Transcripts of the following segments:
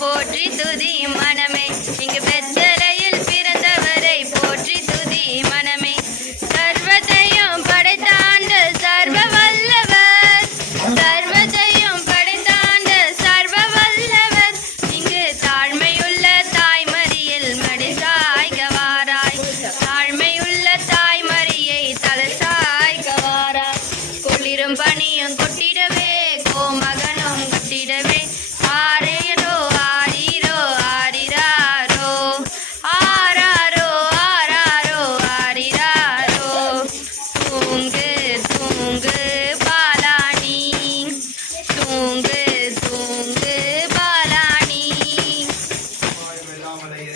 போற்றி துதி மனமே. இங்கு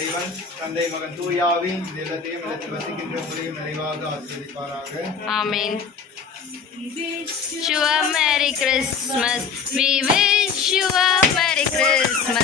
இறைவன் தந்தை மகன் தூயாவின் இந்த இல்லத்தையும் இல்லத்தில் வசிக்கின்ற உங்களையும் நிறைவாக ஆசீர்வதிப்பாராக Amen. You a Merry Christmas. We wish you a Merry Christmas.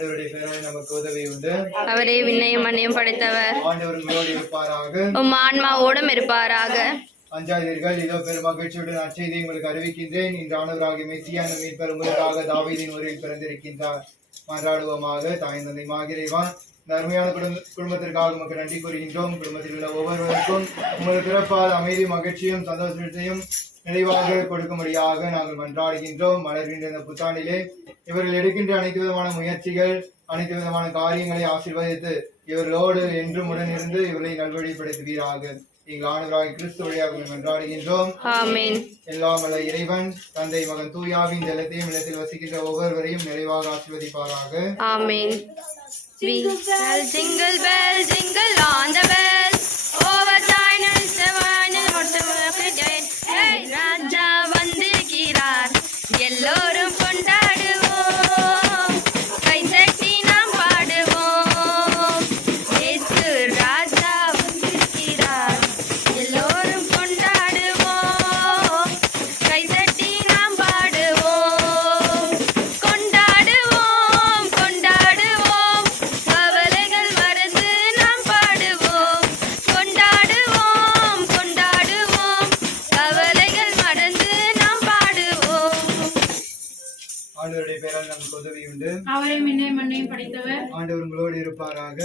ஆண்டவருடைய பெயரால் நமக்கு உதவி உண்டு. அவரே விண்ணையும் மண்ணையும் படைத்தவர். ஆண்டவர் உங்களோடு இருப்பாராக. உம் ஆன்மாவோடும் இருப்பாராக. அஞ்சாதீர்கள் இதோ பெரும் மகிழ்ச்சியுடன் அச்செய்தி உங்களுக்கு அறிவிக்கின்றேன். இன்று ஆண்டவராகிய மெஸ்ஸியான மீட்பர் உங்களுக்காக தாவீதின் ஊரில் பிறந்திருக்கின்றார். மன்றாடுவோமாக தாய் தந்தை மாகிறைவா இந்த அருமையான குடும்ப குடும்பத்திற்காக நமக்கு நன்றி கூறுகின்றோம். குடும்பத்தில் உள்ள ஒவ்வொருவருக்கும் உங்களது பிறப்பால் அமைதி மகிழ்ச்சியும் சந்தோஷத்தையும் நிறைவாக கொடுக்கும்படியாக நாங்கள் மன்றாடுகின்றோம். மலர்கின்ற இந்த புத்தாண்டிலே இவர்கள் எடுக்கின்ற அனைத்து விதமான முயற்சிகள் அனைத்து விதமான காரியங்களை ஆசீர்வதித்து இவர்களோடு என்றும் உடன் இருந்து இவர்களை நல்வழிப்படுத்துவீராக. எங்கள் ஆண்டவராய் கிறிஸ்து வழியாக மன்றாடுகின்றோம். ஆமென். எல்லாம் வல்ல இறைவன் தந்தை மகன் தூயாவின் ஜலத்தையும் இல்லத்தில் வசிக்கின்ற ஒவ்வொருவரையும் நிறைவாக ஆசீர்வதிப்பாராக. Amen. We shall jingle bell, jingle on the ஆண்டவருடைய பெயரால் நமக்கு உதவி உண்டு அவரை மின்னே மண்ணையும் படைத்தவர். ஆண்டவர் உங்களோடு இருப்பாராக.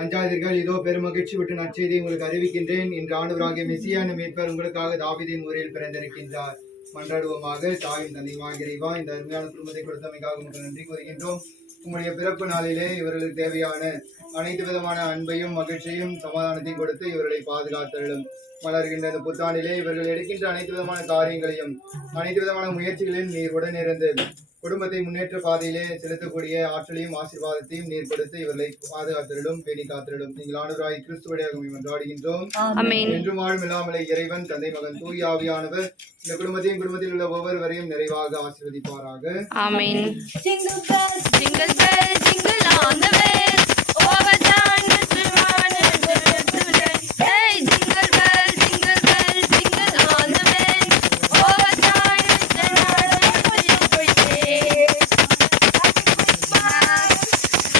அஞ்சாதீர்கள் இதோ பெருமகிழ்ச்சி விட்டு நற்செய்தி உங்களுக்கு அறிவிக்கின்றேன். இன்று ஆண்டவராகிய மெஸ்ஸியான மீட்பர் உங்களுக்காக தாவீதின் ஊரில் பிறந்திருக்கின்றார். மன்றாடுவோமாக தாயும் தந்தையுமாக இறைவா இந்த அருமையான குடும்பத்தை கொடுத்தமைக்காக உங்களுக்கு நன்றி கூறுகின்றோம். உங்களுடைய பிறப்பு நாளிலே இவர்களுக்கு தேவையான அனைத்து விதமான அன்பையும் மகிழ்ச்சியும் சமாதானத்தையும் கொடுத்து இவர்களை பாதுகாத்தருளும். மலர்கின்ற இந்த புத்தாண்டிலே இவர்கள் எடுக்கின்ற அனைத்து விதமான காரியங்களையும் அனைத்து விதமான முயற்சிகளையும் நீர் உடனிருந்து குடும்பத்தை முன்னேற்ற பாதையிலே செலுத்தக்கூடிய ஆற்றலையும் ஆசீர்வாதத்தையும் நீர் கொடுத்து இவர்களை பாதுகாத்திரலும் பேணி காத்திரலும் நீங்கள் ஆண்டுராய் கிறிஸ்துவடியாக மன்றாடுகின்றோம். அமேன் என்றும் வாழும் இல்லாமலே இறைவன் தந்தை மகன் தூய ஆவியானவர் இந்த குடும்பத்தையும் குடும்பத்தில் உள்ள ஒவ்வொருவரையும் நிறைவாக ஆசீர்வதிப்பாராக.